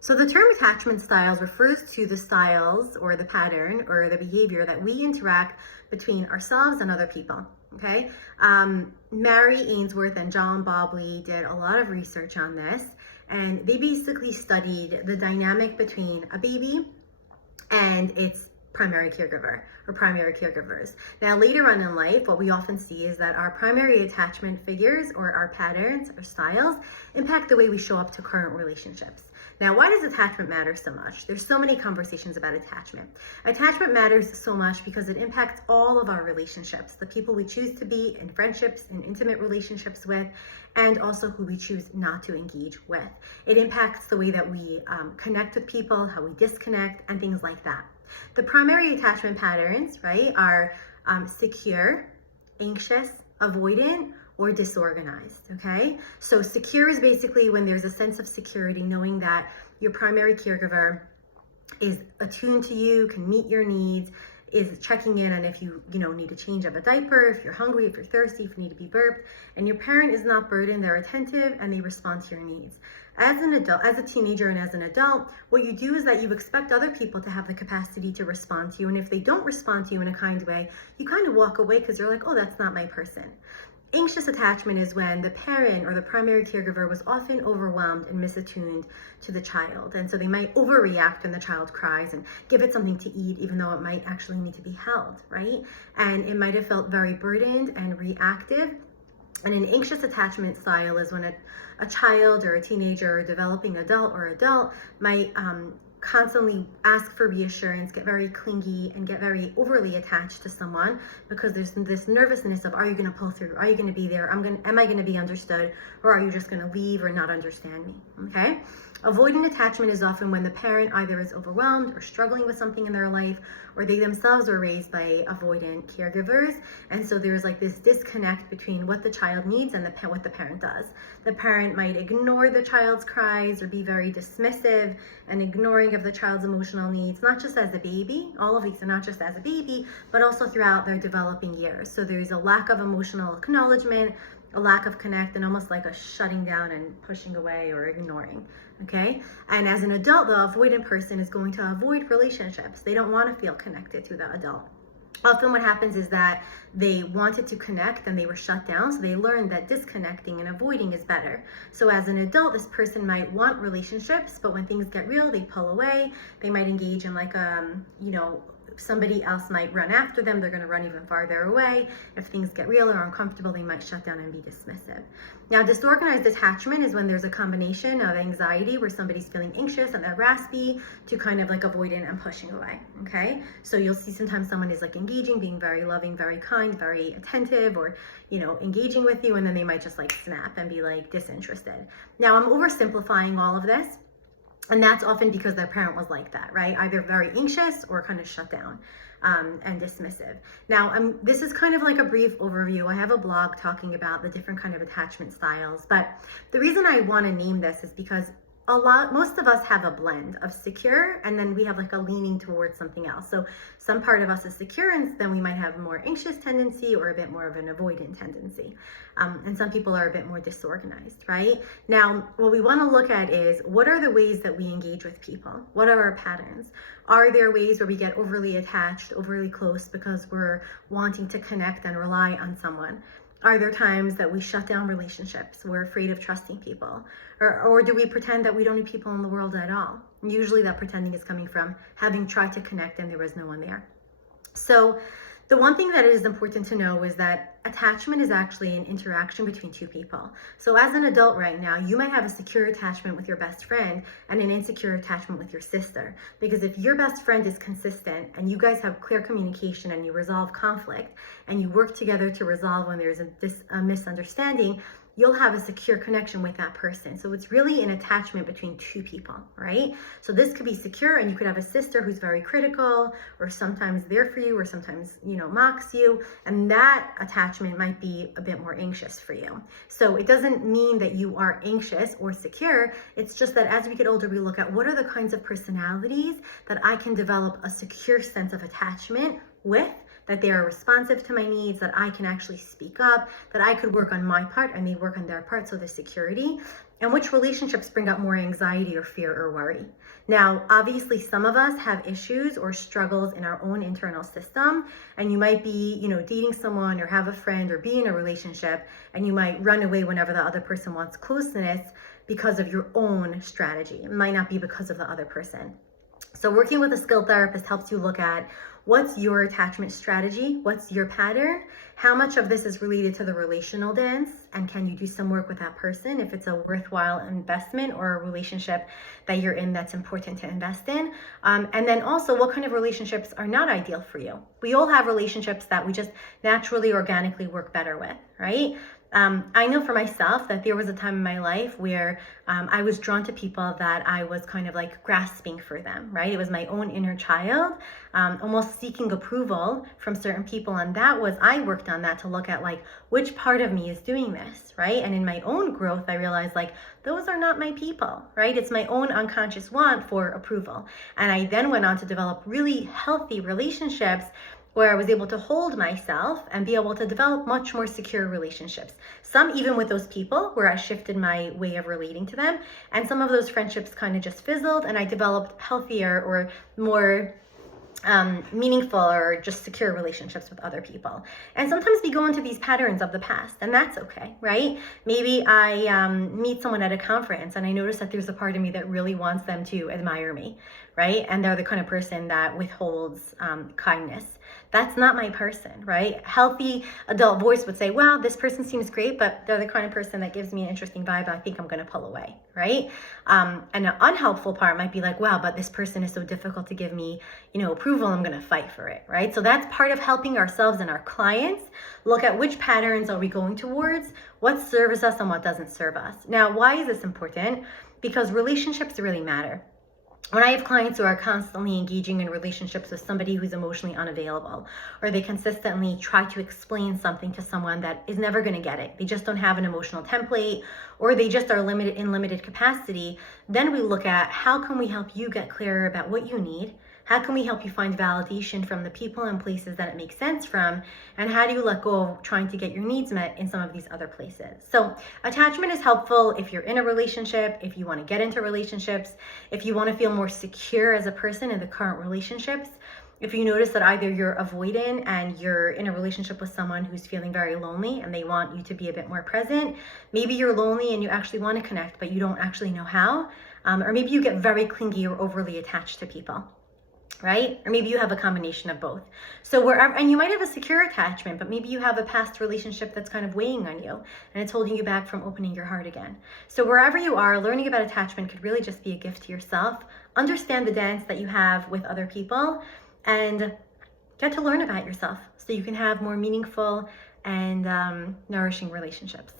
So the term attachment styles refers to the styles or the pattern or the behavior that we interact between ourselves and other people. Okay. Mary Ainsworth and John Bobley did a lot of research on this, and they basically studied the dynamic between a baby and its primary caregiver or primary caregivers. Now, later on in life, what we often see is that our primary attachment figures or our patterns or styles impact the way we show up to current relationships. Now, why does attachment matter so much? There's so many conversations about attachment. Attachment matters so much because it impacts all of our relationships, the people we choose to be in friendships and intimate relationships with, and also who we choose not to engage with. It impacts the way that we connect with people, how we disconnect, and things like that. The primary attachment patterns, right, are secure, anxious, avoidant, or disorganized, okay? So secure is basically when there's a sense of security, knowing that your primary caregiver is attuned to you, can meet your needs, is checking in on if you need to change of a diaper, if you're hungry, if you're thirsty, if you need to be burped, and your parent is not burdened, they're attentive and they respond to your needs. As an adult, as a teenager and as an adult, what you do is that you expect other people to have the capacity to respond to you, and if they don't respond to you in a kind way, you kind of walk away because you're like, oh, that's not my person. Anxious attachment is when the parent or the primary caregiver was often overwhelmed and misattuned to the child. And so they might overreact when the child cries and give it something to eat, even though it might actually need to be held, right? And it might have felt very burdened and reactive. And an anxious attachment style is when a child or a teenager or developing adult might constantly ask for reassurance, get very clingy, and get very overly attached to someone because there's this nervousness of, are you going to pull through? Are you going to be there? Am I going to be understood? Or are you just going to leave or not understand me? Okay. Avoidant attachment is often when the parent either is overwhelmed or struggling with something in their life, or they themselves were raised by avoidant caregivers. And so there's like this disconnect between what the child needs and what the parent does. The parent might ignore the child's cries or be very dismissive and ignoring of the child's emotional needs, not just as a baby. All of these are not just as a baby, but also throughout their developing years. So there's a lack of emotional acknowledgement, a lack of connect, and almost like a shutting down and pushing away or ignoring. Okay. And as an adult, the avoidant person is going to avoid relationships. They don't want to feel connected to the adult. Often what happens is that they wanted to connect and they were shut down. So they learned that disconnecting and avoiding is better. So as an adult, this person might want relationships, but when things get real, they pull away. They might engage in like, somebody else might run after them. They're going to run even farther away. If things get real or uncomfortable, they might shut down and be dismissive. Now, disorganized attachment is when there's a combination of anxiety where somebody's feeling anxious and they're raspy to kind of like avoidant and pushing away. Okay. So you'll see sometimes someone is like engaging, being very loving, very kind, very attentive, or, engaging with you. And then they might just like snap and be like disinterested. Now, I'm oversimplifying all of this. And that's often because their parent was like that, right? Either very anxious or kind of shut down and dismissive. Now, this is kind of like a brief overview. I have a blog talking about the different kind of attachment styles, but the reason I want to name this is because most of us have a blend of secure, and then we have like a leaning towards something else. So some part of us is secure, and then we might have a more anxious tendency or a bit more of an avoidant tendency. And some people are a bit more disorganized, right? Now, what we want to look at is, what are the ways that we engage with people? What are our patterns? Are there ways where we get overly attached, overly close because we're wanting to connect and rely on someone? Are there times that we shut down relationships? We're afraid of trusting people. Or do we pretend that we don't need people in the world at all? And usually that pretending is coming from having tried to connect and there was no one there. So the one thing that is important to know is that attachment is actually an interaction between two people. So as an adult right now, you might have a secure attachment with your best friend and an insecure attachment with your sister. Because if your best friend is consistent and you guys have clear communication and you resolve conflict and you work together to resolve when there's a misunderstanding, you'll have a secure connection with that person. So it's really an attachment between two people, right? So this could be secure, and you could have a sister who's very critical or sometimes there for you or sometimes, mocks you. And that attachment might be a bit more anxious for you. So it doesn't mean that you are anxious or secure. It's just that as we get older, we look at what are the kinds of personalities that I can develop a secure sense of attachment with, that they are responsive to my needs, that I can actually speak up, that I could work on my part and they work on their part, so the security. and which relationships bring up more anxiety or fear or worry. Now, obviously, some of us have issues or struggles in our own internal system, and you might be, dating someone or have a friend or be in a relationship, and you might run away whenever the other person wants closeness because of your own strategy. It might not be because of the other person. So working with a skilled therapist helps you look at what's your attachment strategy, what's your pattern, how much of this is related to the relational dance, and can you do some work with that person if it's a worthwhile investment or a relationship that you're in that's important to invest in. And then also, what kind of relationships are not ideal for you? We all have relationships that we just naturally, organically work better with, right? I know for myself that there was a time in my life where I was drawn to people that I was kind of like grasping for them, right? It was my own inner child, almost seeking approval from certain people. And I worked on that to look at like, which part of me is doing this, right? And in my own growth, I realized like, those are not my people, right? It's my own unconscious want for approval. And I then went on to develop really healthy relationships where I was able to hold myself and be able to develop much more secure relationships. Some even with those people where I shifted my way of relating to them, and some of those friendships kind of just fizzled, and I developed healthier or more meaningful or just secure relationships with other people. And sometimes we go into these patterns of the past, and that's okay, right? Maybe I meet someone at a conference and I notice that there's a part of me that really wants them to admire me, right? And they're the kind of person that withholds kindness. That's not my person, right? Healthy adult voice would say, wow, this person seems great, but they're the kind of person that gives me an interesting vibe. I think I'm going to pull away, right? And an unhelpful part might be like, wow, but this person is so difficult to give me, approval. I'm going to fight for it, right? So that's part of helping ourselves and our clients look at which patterns are we going towards, what serves us and what doesn't serve us. Now, why is this important? Because relationships really matter. When I have clients who are constantly engaging in relationships with somebody who's emotionally unavailable, or they consistently try to explain something to someone that is never going to get it, they just don't have an emotional template, or they just are limited capacity, then we look at how can we help you get clearer about what you need. How can we help you find validation from the people and places that it makes sense from? And how do you let go of trying to get your needs met in some of these other places? So attachment is helpful if you're in a relationship, if you want to get into relationships, if you want to feel more secure as a person in the current relationships. If you notice that either you're avoidant and you're in a relationship with someone who's feeling very lonely and they want you to be a bit more present, maybe you're lonely and you actually want to connect, but you don't actually know how. Or maybe you get very clingy or overly attached to people. Right? Or maybe you have a combination of both. So wherever, and you might have a secure attachment, but maybe you have a past relationship that's kind of weighing on you and it's holding you back from opening your heart again. So wherever you are, learning about attachment could really just be a gift to yourself. Understand the dance that you have with other people and get to learn about yourself so you can have more meaningful and nourishing relationships.